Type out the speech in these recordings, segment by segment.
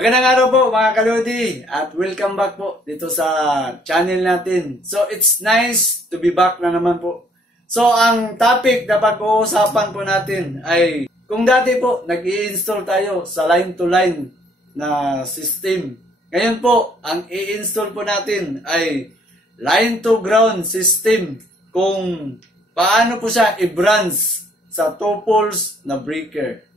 Magandang araw po mga kalodi at welcome back po dito sa channel natin. So it's nice to be back na naman po. So ang topic na pag-uusapan po natin ay kung dati po nag-i-install tayo sa line to line na system. Ngayon po ang i-install po natin ay line to ground system kung paano po siya i-branch sa 2 poles na breaker.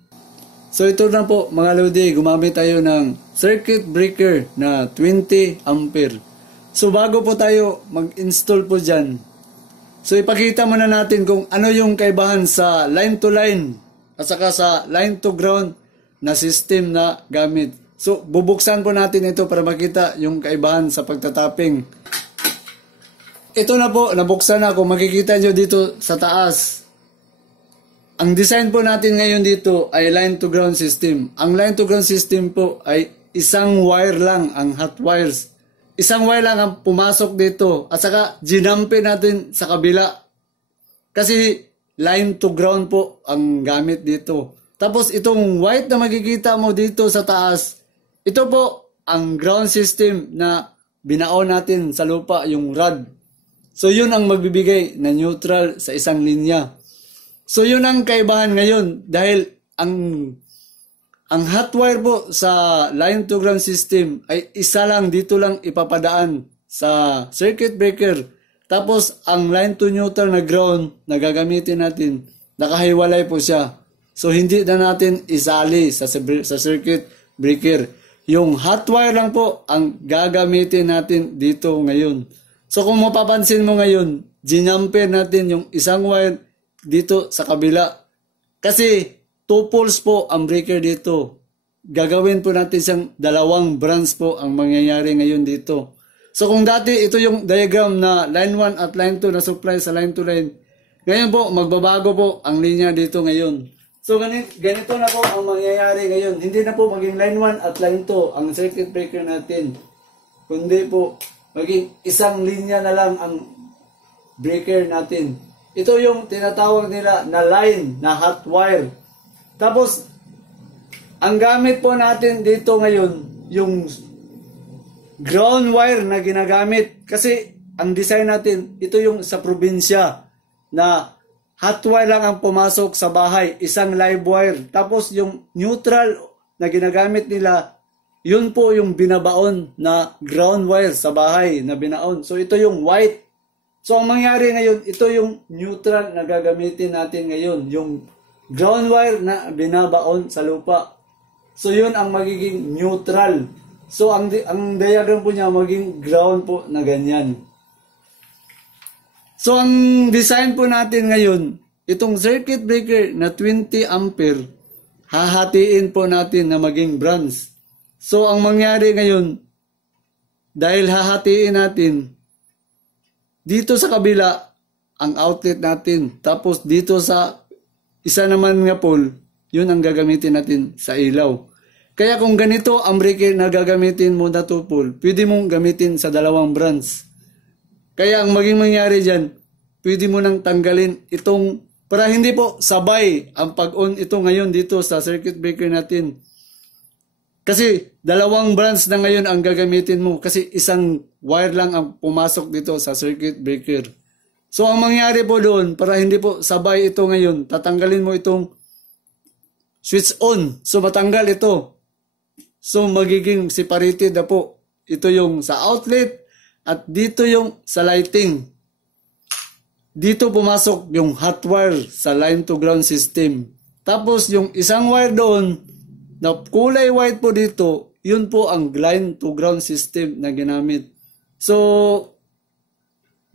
So ito na po mga lodi, gumamit tayo ng circuit breaker na 20 ampere. So bago po tayo mag-install po dyan, so ipakita muna natin kung ano yung kaibahan sa line to line at saka sa line to ground na system na gamit. So bubuksan po natin ito para makita yung kaibahan sa pagtataping. Ito na po, nabuksan na. Kung makikita nyo dito sa taas, ang design po natin ngayon dito ay line to ground system. Ang line to ground system po ay isang wire lang, ang hot wires. Isang wire lang ang pumasok dito at saka ginampi natin sa kabila. Kasi line to ground po ang gamit dito. Tapos itong white na makikita mo dito sa taas, ito po ang ground system na binaon natin sa lupa, yung rod. So yun ang magbibigay na neutral sa isang linya. So yun ang kaibahan ngayon dahil ang hot wire po sa line to ground system ay isa lang, dito lang ipapadaan sa circuit breaker. Tapos ang line to neutral na ground na gagamitin natin, nakahiwalay po siya. So hindi na natin isali sa circuit breaker. Yung hot wire lang po ang gagamitin natin dito ngayon. So kung mapapansin mo ngayon, ginamper natin yung isang wire dito sa kabila. Kasi 2 poles po ang breaker dito. Gagawin po natin siyang dalawang branch po ang mangyayari ngayon dito. So kung dati ito yung diagram na line 1 at line 2 na supply sa line to line, ngayon po magbabago po ang linya dito ngayon. So ganito na po ang mangyayari ngayon. Hindi na po maging line 1 at line 2 ang circuit breaker natin. Kundi po maging isang linya na lang ang breaker natin. Ito yung tinatawag nila na line, na hot wire. Tapos, ang gamit po natin dito ngayon, yung ground wire na ginagamit. Kasi, ang design natin, ito yung sa probinsya, na hot wire lang ang pumasok sa bahay, isang live wire. Tapos, yung neutral na ginagamit nila, yun po yung binabaon na ground wire sa bahay na binaon. So, ito yung white. So, ang mangyari ngayon, ito yung neutral na gagamitin natin ngayon. Yung ground wire na binabaon sa lupa. So, yun ang magiging neutral. So, ang diagram po niya maging ground po na ganyan. So, ang design po natin ngayon, itong circuit breaker na 20 ampere, hahatiin po natin na maging branch. So, ang mangyari ngayon, dahil hahatiin natin, dito sa kabila, ang outlet natin. Tapos dito sa isa naman nga pole, yun ang gagamitin natin sa ilaw. Kaya kung ganito ang breaker na gagamitin mo na 2 pole, pwede mong gamitin sa dalawang branch. Kaya ang maging mangyari dyan, pwede mo nang tanggalin itong, para hindi po sabay ang pag-on ito ngayon dito sa circuit breaker natin. Kasi dalawang branch na ngayon ang gagamitin mo kasi isang wire lang ang pumasok dito sa circuit breaker. So ang mangyari po doon, para hindi po sabay ito ngayon, tatanggalin mo itong switch on. So matanggal ito. So magiging separated na po. Ito yung sa outlet at dito yung sa lighting. Dito pumasok yung hot wire sa line to ground system. Tapos yung isang wire doon, na kulay white po dito, yun po ang line to ground system na ginamit. So,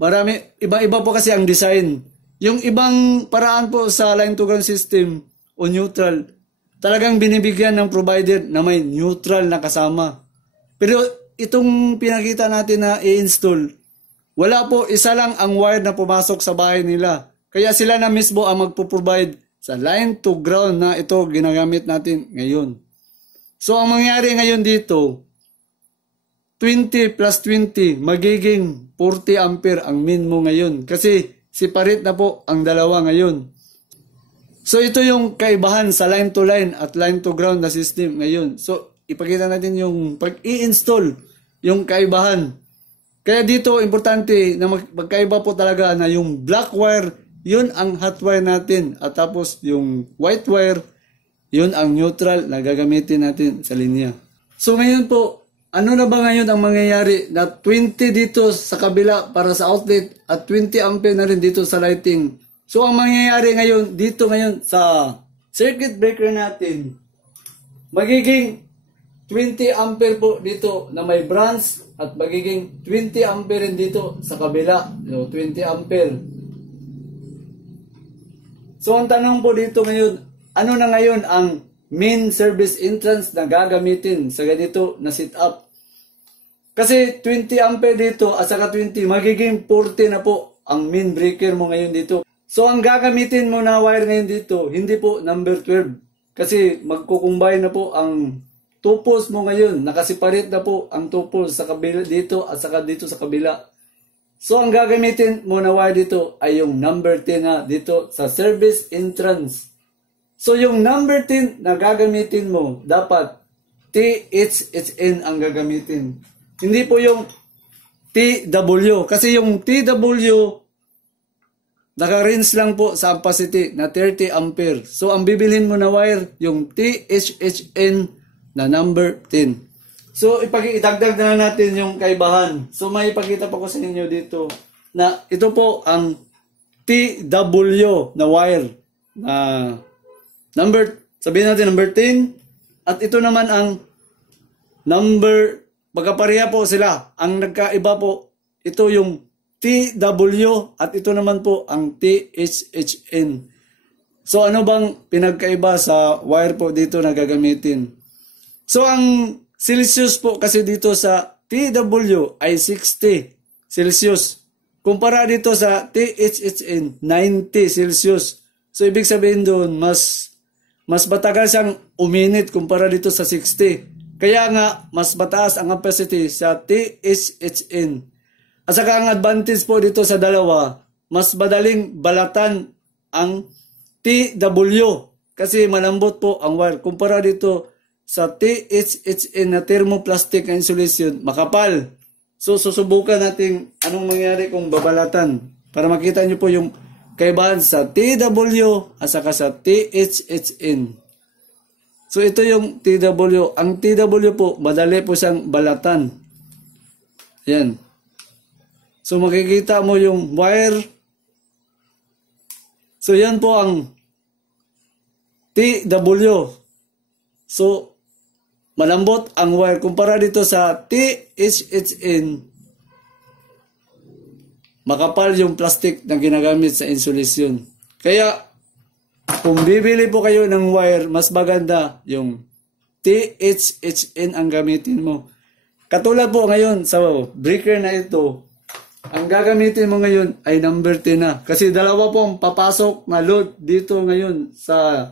iba-iba po kasi ang design. Yung ibang paraan po sa line to ground system o neutral, talagang binibigyan ng provider na may neutral na kasama. Pero itong pinakita natin na i-install, wala po, isa lang ang wire na pumasok sa bahay nila. Kaya sila na mismo ang magpo-provide sa line to ground na ito ginagamit natin ngayon. So, ang mangyari ngayon dito, 20 plus 20, magiging 40 ampere ang min mo ngayon. Kasi, separate na po ang dalawa ngayon. So, ito yung kaibahan sa line to line at line to ground na system ngayon. So, ipakita natin yung pag-i-install, yung kaibahan. Kaya dito, importante na magkaiba po talaga na yung black wire, yun ang hot wire natin. At tapos yung white wire, yun ang neutral na gagamitin natin sa linya. So ngayon po, ano na ba ngayon ang mangyayari na 20 dito sa kabila para sa outlet at 20 ampere na rin dito sa lighting. So ang mangyayari ngayon, dito ngayon sa circuit breaker natin, magiging 20 ampere po dito na may branch at magiging 20 ampere rin dito sa kabila. So 20 ampere. So ang tanong po dito ngayon, ano na ngayon ang main service entrance na gagamitin sa ganito na setup? Kasi 20 ampere dito at saka 20, magiging 40 na po ang main breaker mo ngayon dito. So ang gagamitin mo na wire ngayon dito, hindi po number 12. Kasi magkukumbine na po ang 2 poles mo ngayon. Nakasiparate na po ang 2 poles sa kabila dito at saka dito sa kabila. So ang gagamitin mo na wire dito ay yung number 10 na dito sa service entrance. So yung number 10 na gagamitin mo, dapat THHN ang gagamitin. Hindi po yung TW. Kasi yung TW, naka-range lang po sa capacity na 30 ampere. So ang bibilhin mo na wire, yung THHN na number 10. So idagdag na natin yung kaibahan. So may ipakita pa ko sa inyo dito na ito po ang TW na wire. Sabihin natin number 10 at ito naman ang number, magkapareha po sila. Ang nagkaiba po, ito yung TW at ito naman po ang THHN. So ano bang pinagkaiba sa wire po dito na gagamitin? So ang Celsius po kasi dito sa TW ay 60 Celsius. Kumpara dito sa THHN, 90 Celsius. So ibig sabihin doon, mas matagal siyang uminit kumpara dito sa 60. Kaya nga, mas mataas ang capacity sa THHN. At saka ang advantage po dito sa dalawa, mas madaling balatan ang TW. Kasi malambot po ang wire. Kumpara dito sa THHN na thermoplastic na insulation, makapal. So susubukan natin anong mangyari kung babalatan. Para makita nyo po yung kaibahan sa TW at saka sa THHN. So ito yung TW. Ang TW po, madali po siyang balatan. Yan. So makikita mo yung wire. So yan po ang TW. So malambot ang wire. Kumpara dito sa THHN, makapal yung plastic na ginagamit sa insulation. Kaya, kung bibili po kayo ng wire, mas maganda yung THHN ang gamitin mo. Katulad po ngayon sa breaker na ito, ang gagamitin mo ngayon ay number 10 na. Kasi dalawa po ang papasok na load dito ngayon sa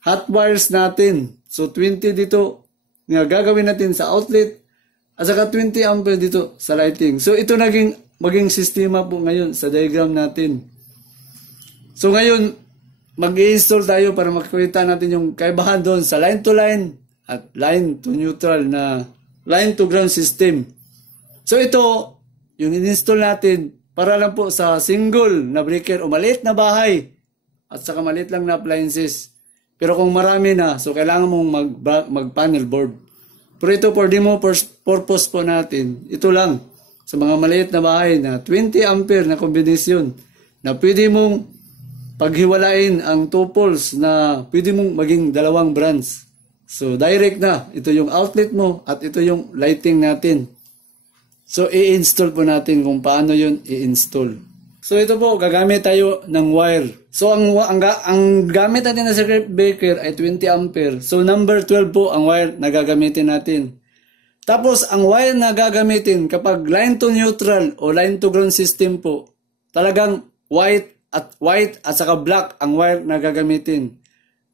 hot wires natin. So 20 dito nga gagawin natin sa outlet at saka 20 ampere dito sa lighting. So ito maging sistema po ngayon sa diagram natin. So ngayon, mag-i-install tayo para makikita natin yung kaibahan doon sa line to line at line to neutral na line to ground system. So ito, yung in-install natin para lang po sa single na breaker o maliit na bahay at saka maliit lang na appliances. Pero kung marami na, so kailangan mong mag-panel board. Pero ito for demo purpose po natin, ito lang. Sa mga maliit na bahay na 20 ampere na kombinasyon na pwede mong paghiwalain ang 2 poles na pwede mong maging dalawang branch. So direct na, ito yung outlet mo at ito yung lighting natin. So i-install po natin kung paano yun i-install. So ito po, gagamit tayo ng wire. So ang gamit natin na circuit breaker ay 20 ampere. So number 12 po ang wire na gagamitin natin. Tapos, ang wire na gagamitin kapag line to neutral o line to ground system po, talagang white at saka black ang wire na gagamitin.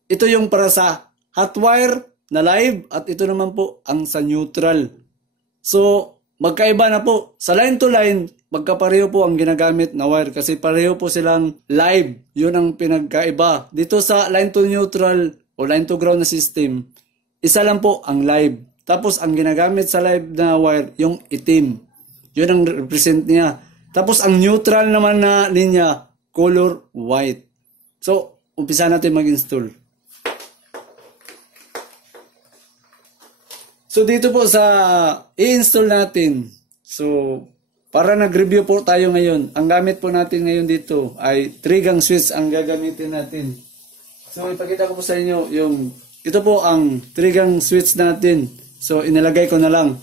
Ito yung para sa hot wire na live at ito naman po ang sa neutral. So, magkaiba na po. Sa line to line, magkapareho po ang ginagamit na wire kasi pareho po silang live. Yun ang pinagkaiba. Dito sa line to neutral o line to ground na system, isa lang po ang live. Tapos ang ginagamit sa live na wire, yung itim. Yun ang represent niya. Tapos ang neutral naman na linya, color white. So, umpisa natin mag-install. So, dito po sa i-install natin. So, para nag-review po tayo ngayon. Ang gamit po natin ngayon dito ay 3-gang switch ang gagamitin natin. So, ipakita ko po sa inyo yung, ito po ang 3-gang switch natin. So, inilagay ko na lang.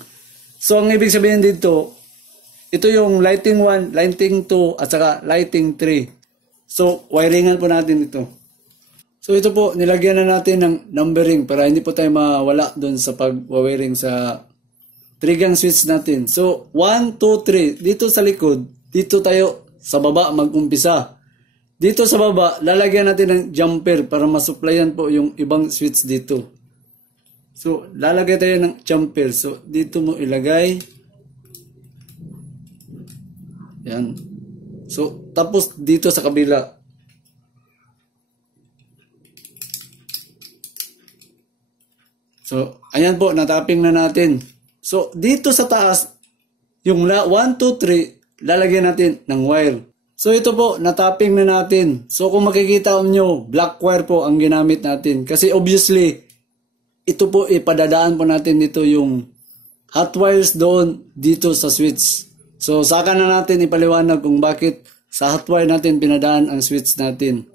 So, ang ibig sabihin dito, ito yung lighting 1, lighting 2, at saka lighting 3. So, wiringan po natin ito. So, ito po, nilagyan na natin ng numbering para hindi po tayo mawala doon sa pag-wiring sa 3-gang switch natin. So, 1, 2, 3. Dito sa likod, dito tayo sa baba mag-umpisa. Dito sa baba, lalagyan natin ng jumper para masuplayan po yung ibang switch dito. So, lalagay tayo ng jumper. So, dito mo ilagay. Yan. So, tapos dito sa kabila. So, ayan po, natapping na natin. So, dito sa taas, yung 1, 2, 3, lalagyan natin ng wire. So, ito po, natapping na natin. So, kung makikita nyo, black wire po ang ginamit natin. Kasi obviously, ito po, ipadadaan po natin dito yung hot wires doon dito sa switch. So, saka na natin ipaliwanag kung bakit sa hot wire natin pinadaan ang switch natin.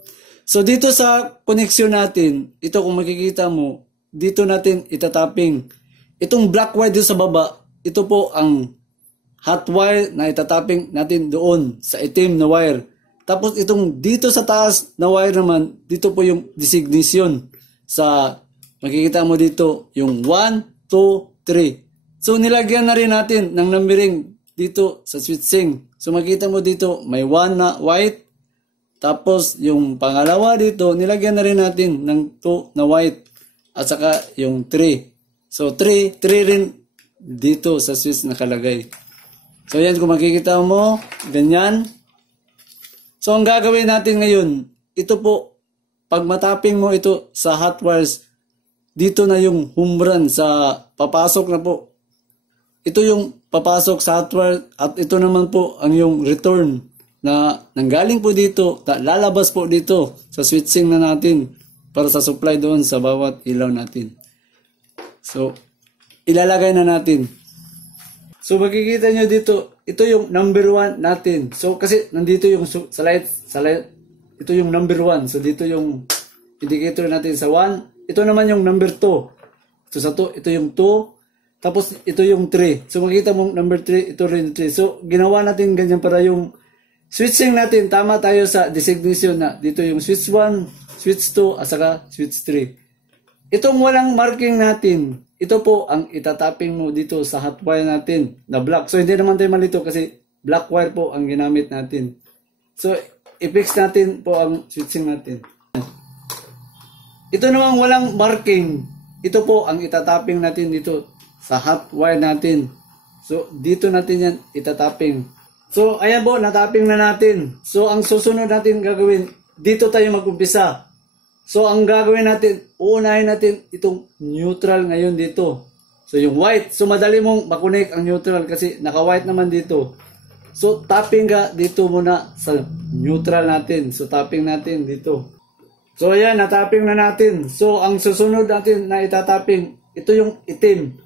So, dito sa connection natin, ito kung makikita mo, dito natin itatapping. Itong black wire dito sa baba, ito po ang hot wire na itatapping natin doon sa itim na wire. Tapos itong dito sa taas na wire naman, dito po yung designation. Sa, makikita mo dito, yung 1, 2, 3. So, nilagyan na rin natin ng numbering dito sa switching. So, makita mo dito, may 1 na white. Tapos, yung pangalawa dito, nilagyan na rin natin ng 2 na white. At saka, yung 3. So, 3 rin dito sa switch nakalagay. So, yan, kung makikita mo, ganyan. So, ang gagawin natin ngayon, ito po, pag matapping mo ito sa hot wires, dito na yung home run sa papasok na po. Ito yung papasok sa hot wire at ito naman po ang yung return na nanggaling po dito, lalabas po dito sa switching na natin para sa supply doon sa bawat ilaw natin. So, ilalagay na natin. So, makikita nyo dito, ito yung number 1 natin. So, kasi nandito yung sa light, ito yung number 1. So, dito yung indicator natin sa 1. Ito naman yung number 2. So, sa 2, ito yung 2. Tapos, ito yung 3. So, makikita mong number 3, ito rin 3. So, ginawa natin ganyan para yung switching natin, tama tayo sa designation na dito yung switch 1, switch 2, at saka switch 3. Itong walang marking natin, ito po ang itatapping mo dito sa hot wire natin na black. So, hindi naman tayo malito kasi black wire po ang ginamit natin. So, i-fix natin po ang switching natin. Ito namang walang marking, ito po ang itatapping natin dito sa hot wire natin. So, dito natin yan itatapping. So, ayan po, natapping na natin. So, ang susunod natin gagawin, dito tayo mag-umpisa. So, ang gagawin natin, uunahin natin itong neutral ngayon dito. So, yung white. So, madali mong makunik ang neutral kasi naka-white naman dito. So, tapping ka dito muna sa neutral natin. So, tapping natin dito. So, ayan, natapping na natin. So, ang susunod natin na itatapping, ito yung itim.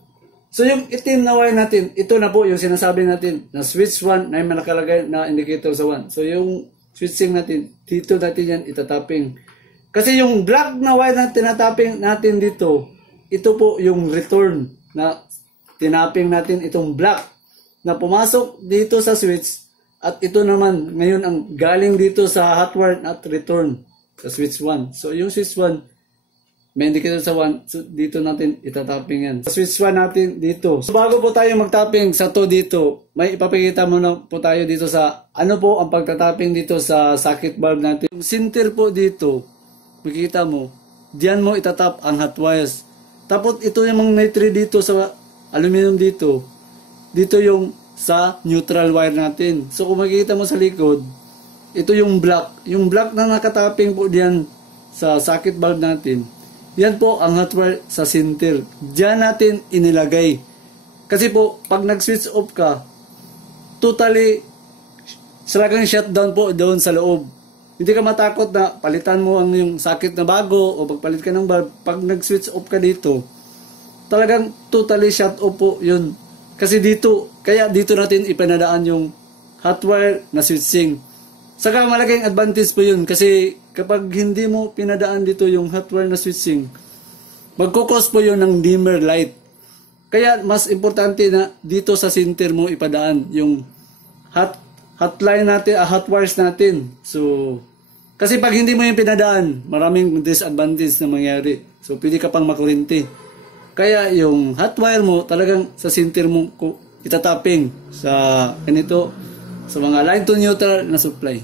So, yung itim na wire natin, ito na po yung sinasabi natin na switch 1 na may nakalagay na indicator sa 1. So, yung switching natin, dito natin yan itatapping. Kasi yung black na wire na tinatapping natin dito, ito po yung return na tinapping natin itong black na pumasok dito sa switch at ito naman ngayon ang galing dito sa hot wire at return sa switch 1. So, yung switch 1, may indicator sa 1, so dito natin itatapping yan. Sa switch 1 natin dito. So, bago po tayo magtapping sa 2 dito, may ipapakita muna po tayo dito sa ano po ang pagtatapping dito sa socket bulb natin. Yung center po dito, makikita mo, diyan mo itatap ang hot wires. Tapos ito yung mga nitride dito sa aluminum dito. Dito yung sa neutral wire natin. So, kung makikita mo sa likod, ito yung black. Yung black na nakatapping po diyan sa socket bulb natin. yan po ang hot wire sa center. Diyan natin inilagay. Kasi po, pag nag-switch off ka, totally talagang shutdown po doon sa loob. Hindi ka matakot na palitan mo ang yung sakit na bago o pagpalit ka ng bulb. Pag nag-switch off ka dito, talagang totally shut off po yun. Kasi dito, kaya dito natin ipanadaan yung hot wire na switching. Saka malaking advantage po yun kasi kapag hindi mo pinadaan dito yung hot wire na switching, magkukos po yun ng dimmer light. Kaya mas importante na dito sa center mo ipadaan yung hot line natin, hot wires natin. So, kasi pag hindi mo yung pinadaan, maraming disadvantage na mangyari. So, pwede ka pang makurinti. Kaya yung hot wire mo, talagang sa center mo itatapping sa ganito, sa mga line to neutral na supply.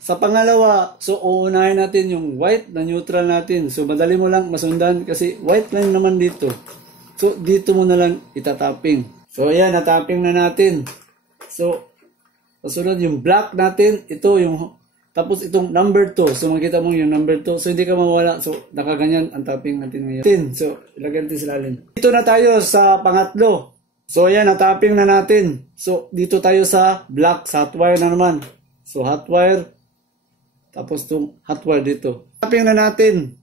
Sa pangalawa, so uunahin natin yung white na neutral natin. So, madali mo lang masundan kasi white line naman dito. So, dito mo na lang itatapping. So, ayan, natapping na natin. So, kasunod yung black natin, ito yung, tapos itong number 2. So, makita mo yung number 2. So, hindi ka mawala. So, nakaganyan ang tapping natin ngayon. So, ilagay natin sa lalim. Dito na tayo sa pangatlo. So, ayan, natapping na natin. So, dito tayo sa black, sa hot wire na naman. So, hot wire. Tapos itong hot wire dito. Tapping na natin.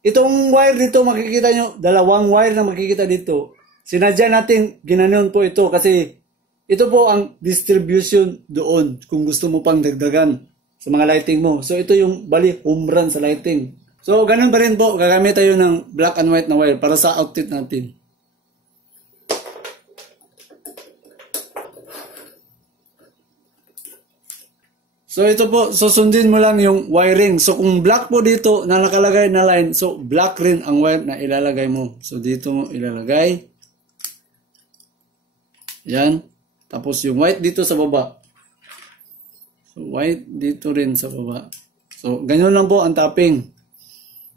Itong wire dito, makikita nyo, dalawang wire na makikita dito. Sinadya natin, ginanon po ito kasi ito po ang distribution doon kung gusto mo pang dagdagan sa mga lighting mo. So, ito yung bali home run sa lighting. So, ganun pa rin po, gagamit tayo ng black and white na wire para sa outlet natin. So, ito po, susundin mo lang yung wiring. So, kung black po dito na nakalagay na line, so, black rin ang wire na ilalagay mo. So, dito mo ilalagay. Yan. Tapos, yung white dito sa baba. So, white dito rin sa baba. So, ganyan lang po ang tapping.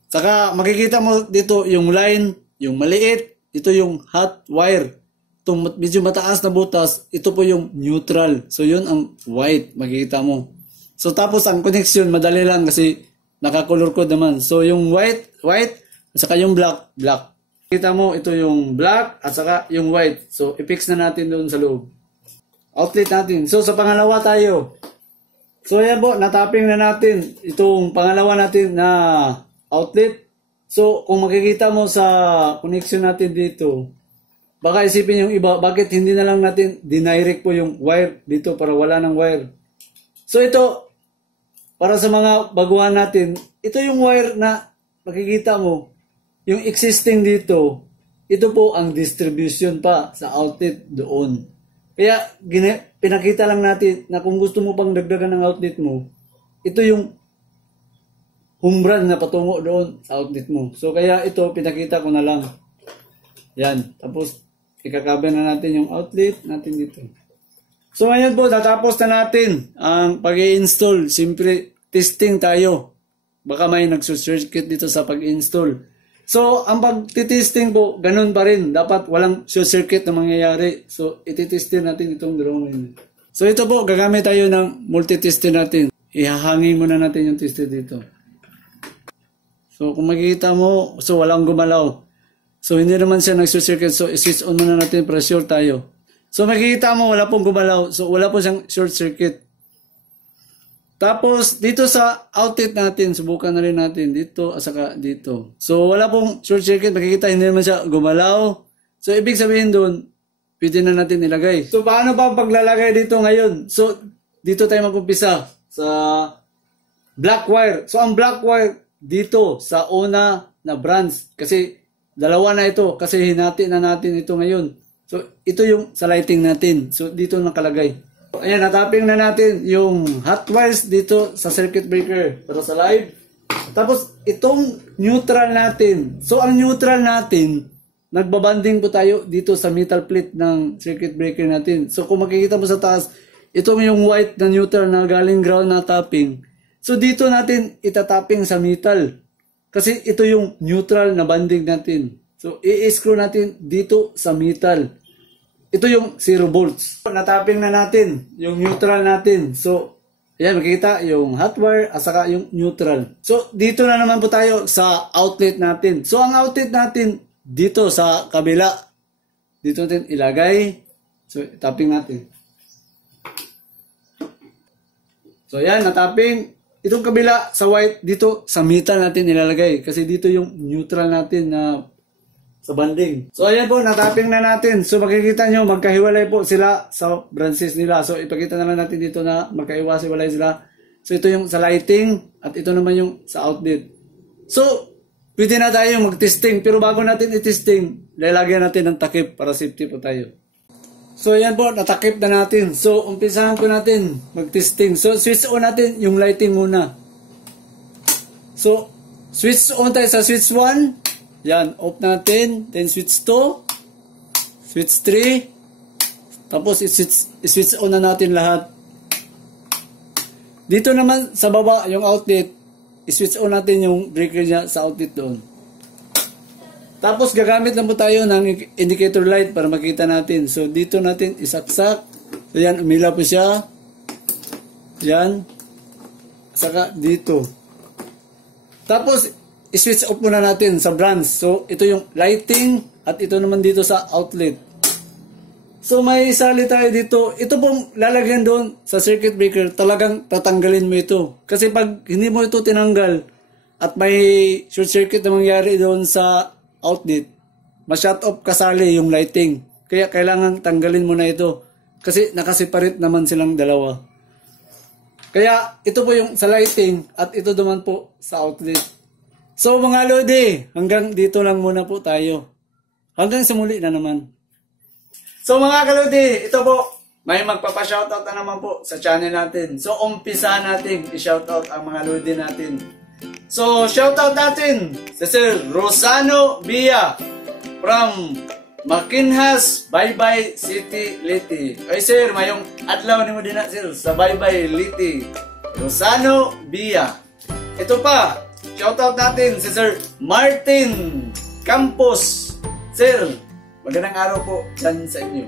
Saka, makikita mo dito yung line, yung maliit, ito yung hot wire. Itong medyo mataas na butas, ito po yung neutral. So, yun ang white, makikita mo. So, tapos ang connection, madali lang kasi nakakolor code naman. So, yung white, at saka yung black. Kita mo, ito yung black at saka yung white. So, i-fix na natin doon sa loob. Outlet natin. So, sa pangalawa tayo. So, yan po, natapping na natin itong pangalawa natin na outlet. So, kung makikita mo sa connection natin dito, baka isipin yung iba, bakit hindi na lang natin dinirect po yung wire dito para wala ng wire. So, ito, para sa mga baguhan natin, ito yung wire na makikita mo, yung existing dito, ito po ang distribution pa sa outlet doon. Kaya, pinakita lang natin na kung gusto mo pang dagdagan ng outlet mo, ito yung home run na patungo doon sa outlet mo. So, kaya ito, pinakita ko na lang. Yan. Tapos, ikakabe na natin yung outlet natin dito. So, ngayon po, natapos na natin ang pag-i-install. Siyempre, testing tayo. Baka may nagsusircuit dito sa pag-install. So, ang pag-testing po, ganun pa rin. Dapat walang short circuit na mangyayari. So, ititestin natin itong drawing. So, ito po, gagamit tayo ng multitester natin. Ihahangin muna natin yung tester dito. So, kung makikita mo, so walang gumalaw. So, hindi naman siya nag-short circuit. So, i-switch on muna natin para sure tayo. So, makikita mo, wala pong gumalaw. So, wala po siyang short circuit. Tapos, dito sa outlet natin, subukan na rin natin dito at saka dito. So, wala pong short circuit. Makikita, hindi naman siya gumalaw. So, ibig sabihin doon, pwede na natin ilagay. So, paano ba paglalagay dito ngayon? So, dito tayo mag-umpisa sa black wire. So, ang black wire dito sa una na branch. Kasi, dalawa na ito. Kasi, hinati na natin ito ngayon. So, ito yung sa lighting natin. So, dito nakalagay. Ayan, natapping na natin yung hot wires dito sa circuit breaker para sa live. Tapos, itong neutral natin. So, ang neutral natin, nagbabanding po tayo dito sa metal plate ng circuit breaker natin. So, kung makikita mo sa taas, itong yung white na neutral na galing ground na tapping. So, dito natin itatapping sa metal. Kasi ito yung neutral na banding natin. So, i-screw natin dito sa metal. Ito yung 0 volts. Natapping na natin yung neutral natin. So, Ayan, makikita yung hot wire at saka yung neutral. So, dito na naman po tayo sa outlet natin. So, ang outlet natin dito sa kabila. Dito natin ilagay. So, tapping natin. So, ayan, natapping. Itong kabila sa white, dito sa metal natin ilalagay. Kasi dito yung neutral natin na sa banding. So, ayan po, natapping na natin. So, makikita nyo, magkahiwalay po sila sa branches nila. So, ipakita na lang natin dito na magkahiwalay sila. So, ito yung sa lighting at ito naman yung sa outlet. So, pwede na tayo mag-testing. Pero bago natin i-testing, lalagyan natin ng takip para safety po tayo. So, ayan po, natakip na natin. So, umpisahan po natin mag-testing. So, switch on natin yung lighting muna. So, switch on tayo sa switch 1. Yan, off natin. Then switch 2. Switch 3. Tapos i-switch on na natin lahat. Dito naman sa baba, yung outlet, i-switch on natin yung breaker niya sa outlet doon. Tapos gagamit na po tayo ng indicator light para makita natin. So dito natin isaksak. So yan, umilaw po siya. Yan. Saka dito. Tapos i-switch off muna natin sa branch. So ito yung lighting at ito naman dito sa outlet. So may isali tayo dito. Ito pong lalagyan doon sa circuit breaker. Talagang tatanggalin mo ito. Kasi pag hindi mo ito tinanggal at may short circuit na mangyari doon sa outlet, ma-shut off kasali yung lighting. Kaya kailangan tanggalin mo na ito. Kasi nakaseparate naman silang dalawa. Kaya ito po yung sa lighting at ito naman po sa outlet. So mga Lodi, hanggang dito lang muna po tayo. Hanggang sa muli na naman. So mga kalodi, ito po, may magpapa-shoutout na naman po sa channel natin. So umpisa natin i-shoutout ang mga Lodi natin. So shoutout natin si Sir Rosano Bia from Makinhas, Baybay City, Liti. Ay sir, mayong adlaw ni mo din na sir sa Baybay, Liti. Rosano Bia. Ito pa, shoutout natin si Sir Martin Campos. Sir, magandang araw po dyan sa inyo.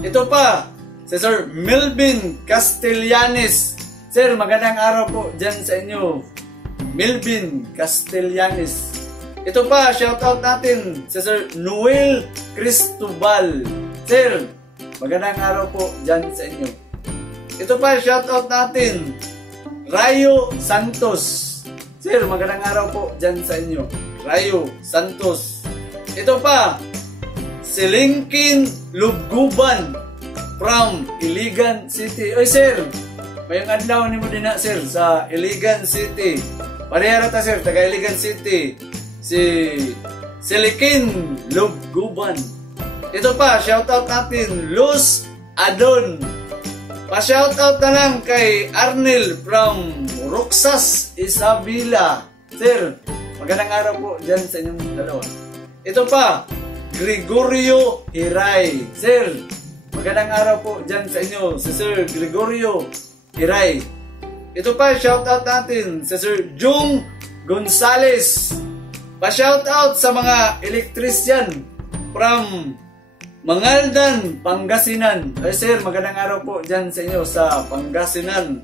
Ito pa, si Sir Melvin Castellanes. Sir, magandang araw po dyan sa inyo. Melvin Castellanes. Ito pa, shoutout natin si Sir Noel Cristobal. Sir, magandang araw po dyan sa inyo. Ito pa, shoutout natin Rayo Santos. Sir, magandang araw po dyan sa inyo. Rayo Santos. Ito pa, si Lincoln Lubguban from Iligan City. Oy sir, mayang adlaw ni mo din na sir sa Iligan City. Parehara ta sir, taga Iligan City. Si Lincoln Lubguban. Ito pa, shoutout natin Luz Adon. Pa-shoutout na lang kay Arnel from Roxas, Isabela. Sir, magandang araw po dyan sa inyong dalawa. Ito pa, Gregorio Hiray. Sir, magandang araw po dyan sa inyo, si Sir Gregorio Hiray. Ito pa, shoutout natin si Sir Jung Gonzales. Pa-shoutout sa mga electrician from Mangaldan, Pangasinan. Ay sir, magandang araw po dyan sa inyo sa Pangasinan.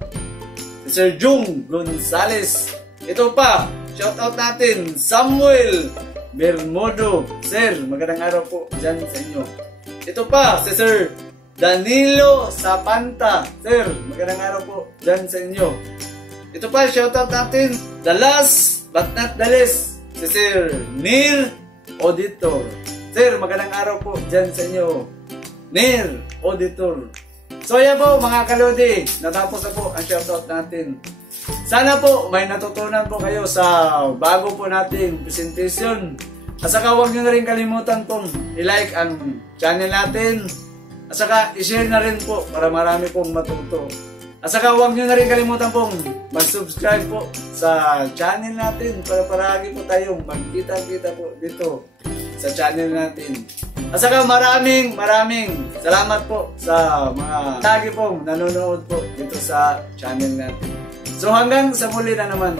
Si Sir Jung Gonzales. Ito pa, shoutout natin Samuel Bermodo. Sir, magandang araw po dyan sa inyo. Ito pa, si Sir Danilo Sapanta. Sir, magandang araw po dyan sa inyo. Ito pa, shoutout natin, the last but not the least, si Sir Nir Auditor. Sir, magandang araw po dyan sa inyo, Nir Auditor. So yan po mga kalodi, natapos na po ang shoutout natin. Sana po may natutunan po kayo sa bago po nating presentation. At saka huwag nyo na rin kalimutan pong i-like ang channel natin. At saka i-share na rin po para marami pong matuto. At saka huwag nyo na rin kalimutan pong mag-subscribe po sa channel natin para paragi po tayong magkita-kita po dito sa channel natin. At saka maraming salamat po sa mga lagi pong nanonood po dito sa channel natin. So hanggang sa muli na naman.